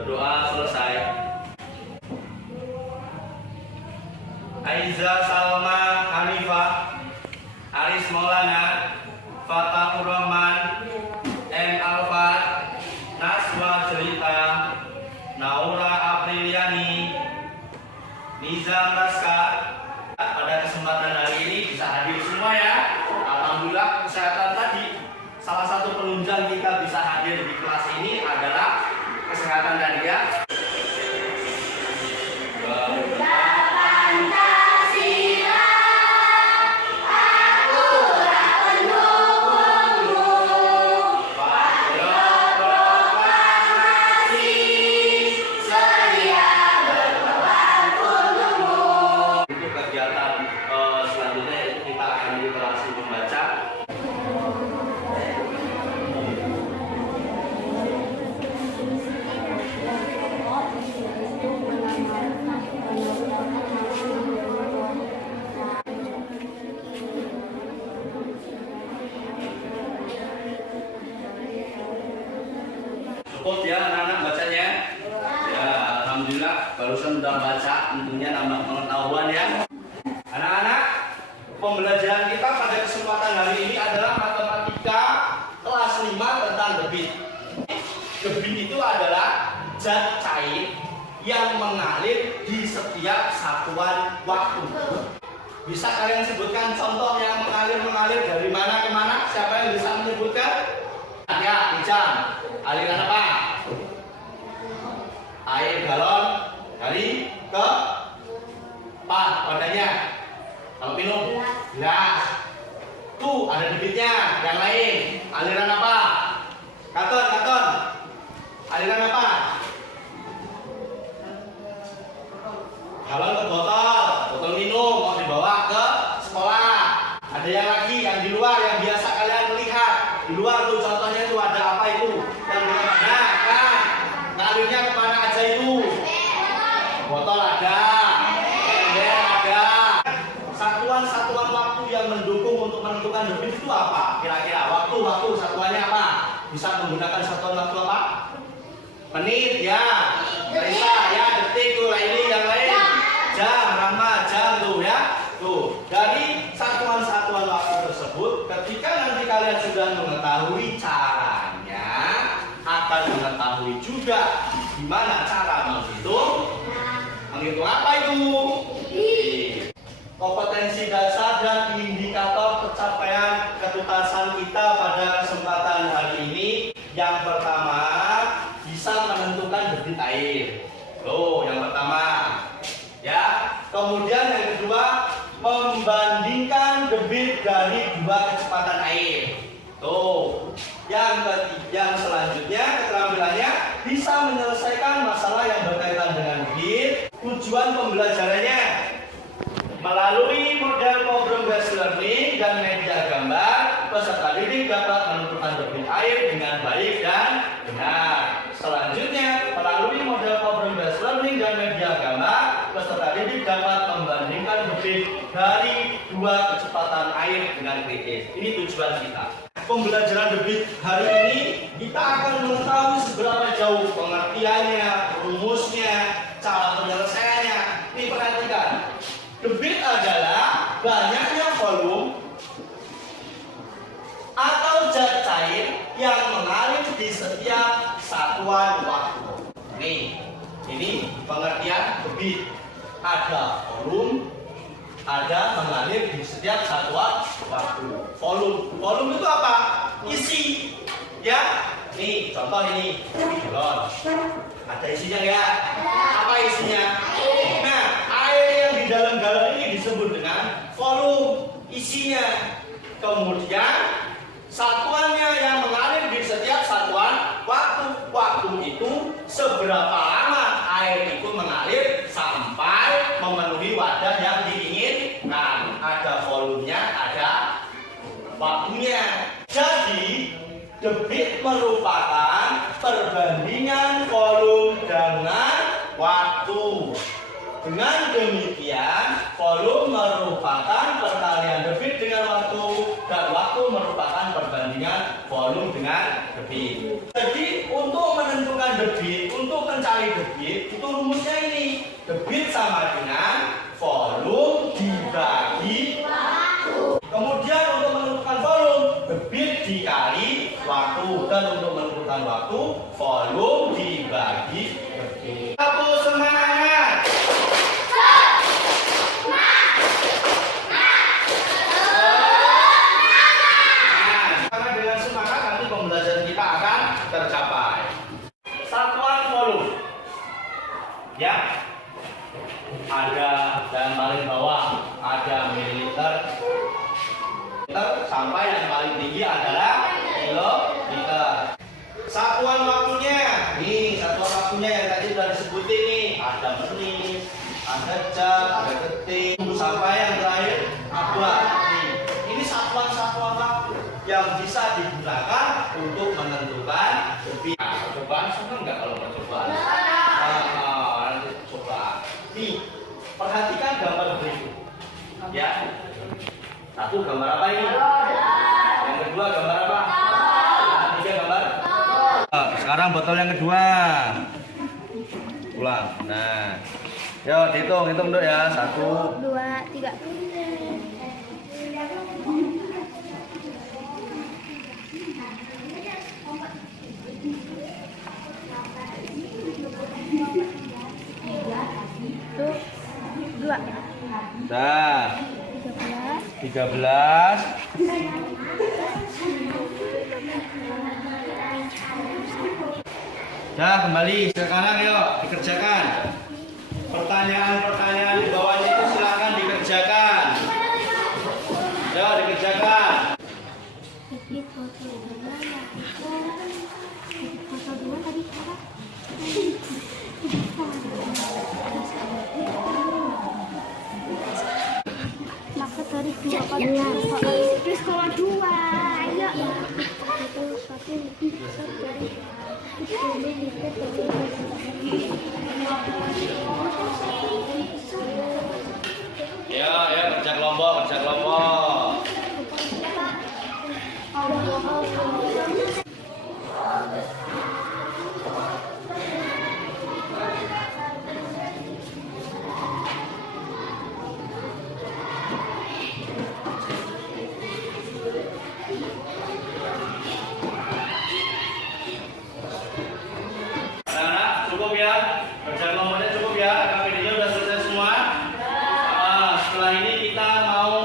Berdoa selesai. Aiza Salma Hanifah, Aris Maulana, Fatahur Rahman, M. Alfat, Naswa Jelita, Naura Apriliani, Nizam Raska. Pada kesempatan hari ini bisa hadir semua ya. Alhamdulillah kesehatan tadi. Salah satu penunjang kita bisa hadir di kelas ini adalah kesehatan tadi ya. Cukup ya anak-anak bacanya? Ya, alhamdulillah barusan sudah baca, tentunya nambah pengetahuan ya. Anak-anak, pembelajaran kita pada kesempatan hari ini adalah matematika kelas 5 tentang debit. Debit itu adalah zat cair yang mengalir di setiap satuan waktu. Bisa kalian sebutkan contoh yang mengalir dari mana ke mana? Siapa yang bisa menyebutkan? Ya, Ican. Aliran apa? Air galon dari ke apa wadahnya? Kalau minum gelas. Tuh ada debitnya. Yang lain aliran apa? Katon. Aliran apa? Galon ke botol minum mau dibawa ke sekolah. Ada yang lagi yang di luar yang biasa kalian lihat. Di luar tuh contohnya tuh ada apa itu? Yang ngalirnya kemana aja itu? Botol ada, ember ada. Satuan-satuan waktu yang mendukung untuk menentukan debit itu apa? Kira-kira waktu satuannya apa? Bisa menggunakan satuan waktu apa? Menit ya, Marisa ya, detik tuh, ini yang lain jam, Rama jam tuh ya. Tuh dari satuan-satuan waktu tersebut, ketika nanti kalian sudah mengetahui caranya, akan mengetahui juga gimana cara menghitung. Menghitung apa itu? Kompetensi dasar dan indikator pencapaian ketuntasan kita pada kesempatan hari ini. Yang pertama, bisa menentukan debit air. Loh, yang pertama. Ya. Kemudian yang kedua, membandingkan debit dari dua kecepatan air. Tuh. Yang selanjutnya keterampilannya bisa menyelesaikan masalah yang berkaitan dengan debit. Tujuan pembelajarannya melalui model problem based learning dan media gambar, peserta didik dapat menentukan debit air dengan baik dan benar. Selanjutnya, melalui model problem based learning dan media gambar, peserta didik dapat membandingkan debit dari dua kecepatan air dengan kritis. Ini tujuan kita. Pembelajaran debit hari ini kita akan mengetahui seberapa jauh pengertiannya, rumusnya, cara penyelesaiannya. Ini perhatikan. Debit adalah banyaknya volume atau zat cair yang mengalir di setiap satuan waktu. Nih, ini pengertian debit. Ada volume, ada mengalir di setiap satuan waktu. Volume itu apa? Isi. Ya. Nih, contoh ini galon. Ada isinya enggak? Apa isinya? Nah, air yang di dalam galon ini disebut dengan volume, isinya. Kemudian satuannya yang mengalir di setiap satuan waktu. Waktu itu seberapa lama air itu mengalir sampai memenuhi wadah yang diinginkan. Ada volumenya, ada waktunya. Jadi debit merupakan perbandingan volume dengan waktu. Dengan demikian, volume merupakan perkalian debit dengan waktu, dan waktu merupakan perbandingan volume dengan debit. Jadi, untuk menentukan debit, untuk mencari itu rumusnya ini. Debit sama dengan volume dibagi waktu. Kemudian untuk menentukan volume, debit dikali waktu. Dan untuk menentukan waktu, volume dibagi debit. Satu, semangat. Karena dengan semangat nanti pembelajaran kita akan tercapai. Satuan volume. Ya. Ada yang paling bawah ada mililiter, sampai yang paling tinggi adalah kiloliter. Satuan waktunya, nih satuan waktunya yang tadi sudah disebutin nih, ada menit, ada jam, ada detik, sampai yang terakhir abad. Ini satuan-satuan waktu yang bisa digunakan untuk menentukan debit. Percobaan seneng nggak kalau percobaan? Nanti coba. Nih, perhatikan gambar berikut. Ya. Satu gambar apa ini? Yang kedua gambar apa? Yang ketiga gambar? Sekarang botol yang kedua. Ulang. Nah. Yuk, hitung dulu ya. 1, 2, 3. Dah. 13. Dah, kembali. Sekarang yuk dikerjakan. Pertanyaan-pertanyaan di bawahnya itu silakan dikerjakan. Yuk dikerjakan. Maka dari 2,2 ayo itu satu lebih besar dari Ya, kerja kelompok. Cukup ya, kerja kelompoknya cukup ya. KPD-nya udah selesai semua. Setelah ini kita mau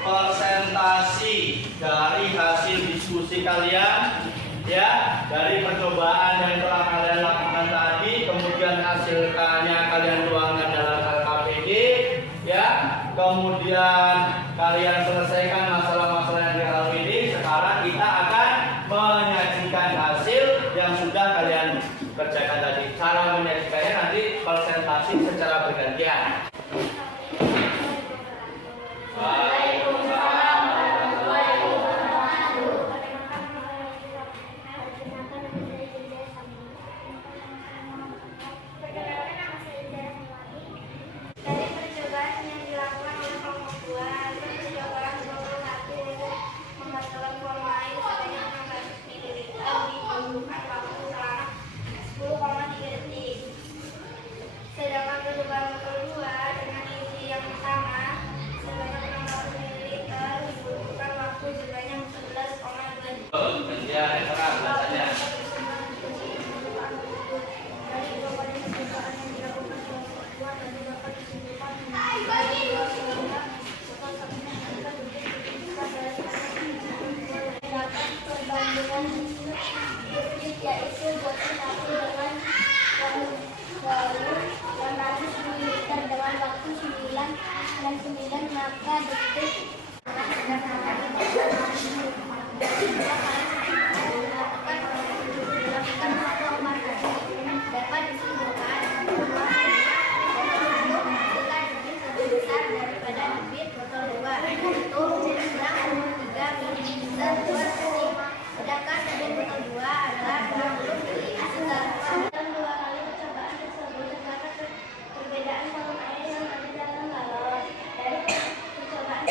presentasi dari hasil diskusi kalian, ya, dari percobaan yang telah kalian lakukan tadi, kemudian hasilnya kalian tuangkan dalam LKPD, ya, kemudian kalian selesaikan masalah-masalah yang di LKPD. Sekarang kita akan menyajikan hasil yang sudah kalian kerjakan tadi. Cara menyajikannya nanti presentasi secara bergantian. Dari percobaan yang dilakukan oleh kelompok 2, percobaan satu yaitu menghasilkan volume air sebanyak 600 ml dibutuhkan waktu selama 10,3 detik. Sedangkan percobaan kedua dengan isi yang sama sebanyak 600 ml dibutuhkan waktu sebanyak 11,2 detik. Gantian, sekarang belajarnya. Dari percobaan yang dilakukan kelompok 2 dan dapat disimpulkan perbandingan debit yaitu 21 dengan volume 600 ml dengan waktu 9 maka debit dapat disimpulkan lebih besar daripada debit botol 2 yaitu 93 ml per detik. Sedangkan debit botol 2 adalah 60 ml. Dalam 2 kali percobaan tersebut terdapat perbedaan volume air yang ada dalam galon. Dari percobaan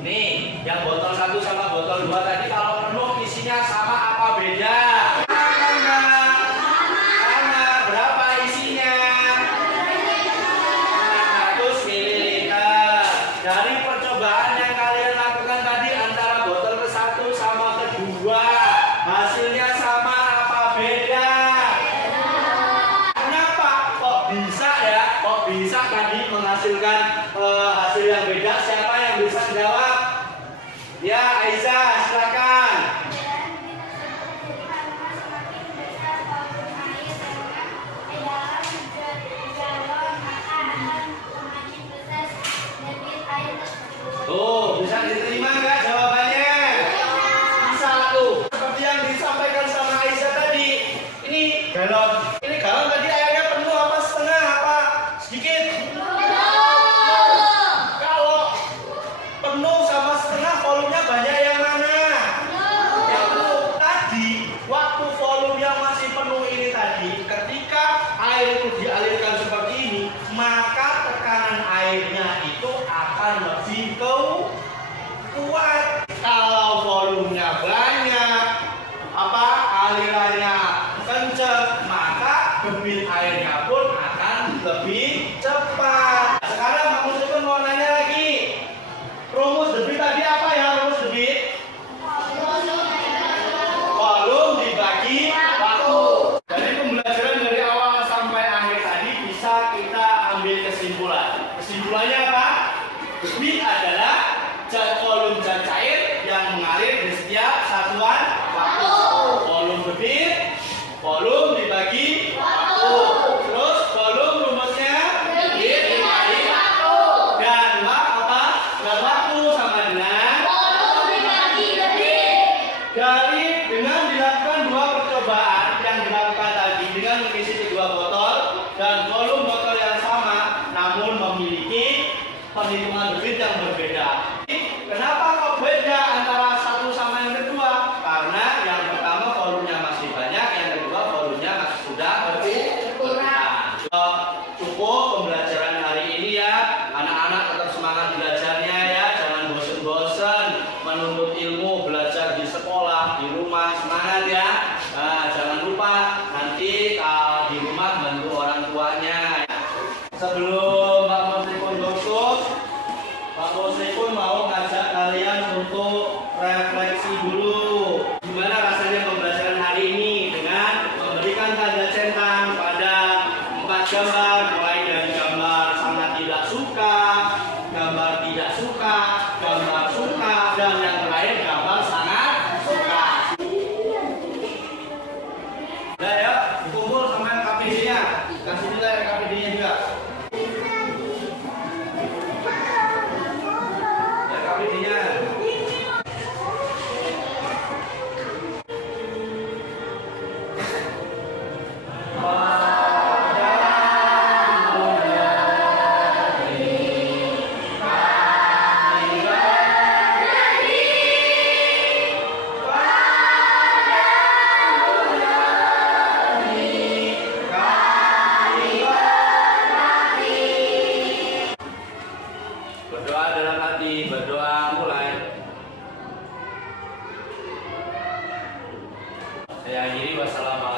Nih, yang botol 1 sama botol 2 tadi kalau penuh isinya sama apa beda? Sama. Berapa isinya? 600 ml. Dari percobaan yang kalian lakukan tadi antara botol ke-1 sama kedua, hasilnya sama apa beda? Kenapa? Kok bisa ya? Kok bisa tadi menghasilkan hasil yang beda? Siapa yang bisa jawab? Ya, Aisyah, silakan. Tuh, bisa diterima nggak jawabannya? Bisa tuh. Seperti yang disampaikan sama Aisyah tadi. Ini galon. Ini galon tadi airnya penuh apa setengah apa sedikit? Kalau penuh sama setengah, volumenya banyak yang mana? Yang penuh. Tadi, waktu volume yang masih penuh ini tadi, ketika air itu dialirkan seperti ini, maka tekanan airnya itu akan lebih kuat. Kalau volumenya banyak, alirannya kencang, maka debit airnya pun akan lebih cepat. Sekarang kamu Sukun mau nanya lagi. Rumus debit tadi apa ya? Rumus debit? Volume dibagi waktu. Dari pembelajaran dari awal sampai akhir tadi bisa kita ambil kesimpulan. Kesimpulannya apa? Debit adalah volume zat cair yang mengalir di setiap satuan waktu. Volume debit, volume dibagi waktu. Terus volume rumusnya debit dibagi waktu. Dan apa? Dan waktu sama dengan volume dibagi debit. Dengan dilakukan 2 percobaan yang dilakukan tadi dengan mengisi kedua botol dan volume botol yang sama, namun memiliki perhitungan debit yang berbeda. Kenapa kok beda antara satu sama yang kedua? Karena yang pertama volumenya masih banyak, yang kedua volumenya masih sudah berkurang. Cukup pembelajaran hari ini ya. Anak-anak tetap semangat belajarnya ya. Jangan bosan-bosan menuntut ilmu, belajar di sekolah, di rumah. Semangat ya. Nah, jangan lupa nanti di rumah bantu orang tuanya. Sebelum Pak Musrikun tutup, Pak Musrikun mau ngajak kalian untuk refleksi dulu. Gimana rasanya pembelajaran hari ini dengan memberikan tanda centang pada 4 gambar, mulai dari gambar sangat tidak suka, gambar tidak suka, gambar suka, dan yang terakhir gambar sangat suka. Udah ya, dikumpul sama yang KPD-nya. Kasih nilai KPD-nya juga. Berdoa dalam hati, berdoa mulai. Saya akhiri, wassalamualaikum.